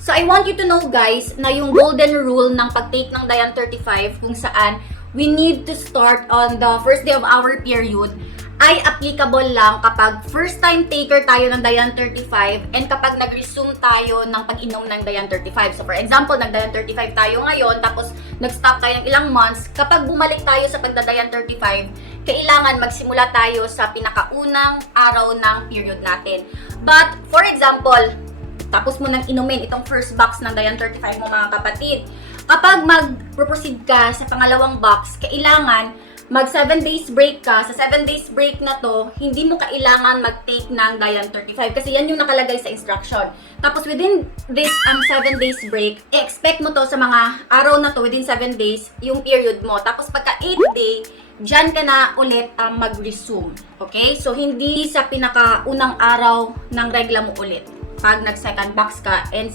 So I want you to know guys na yung golden rule ng pag-take ng Dayan 35 kung saan we need to start on the first day of our period ay applicable lang kapag first time taker tayo ng Dayan 35 and kapag nag-resume tayo ng pag-inom ng Dayan 35. So for example, nag-Dayan 35 tayo ngayon tapos nag-stop tayo ng ilang months. Kapag bumalik tayo sa pagda-Dayan 35, kailangan magsimula tayo sa pinakaunang araw ng period natin. But for example, tapos mo nang inumin itong first box ng Dayan 35 mo mga kapatid. Kapag mag-proceed ka sa pangalawang box, kailangan mag 7 days break ka. Sa 7 days break na to, hindi mo kailangan mag-take ng Dayan 35 kasi yan yung nakalagay sa instruction. Tapos within this 7 days break, expect mo to sa mga araw na to, within 7 days, yung period mo. Tapos pagka 8th day, dyan ka na ulit mag-resume. Okay? So hindi sa pinakaunang araw ng regla mo ulit. Pag nag-second box ka and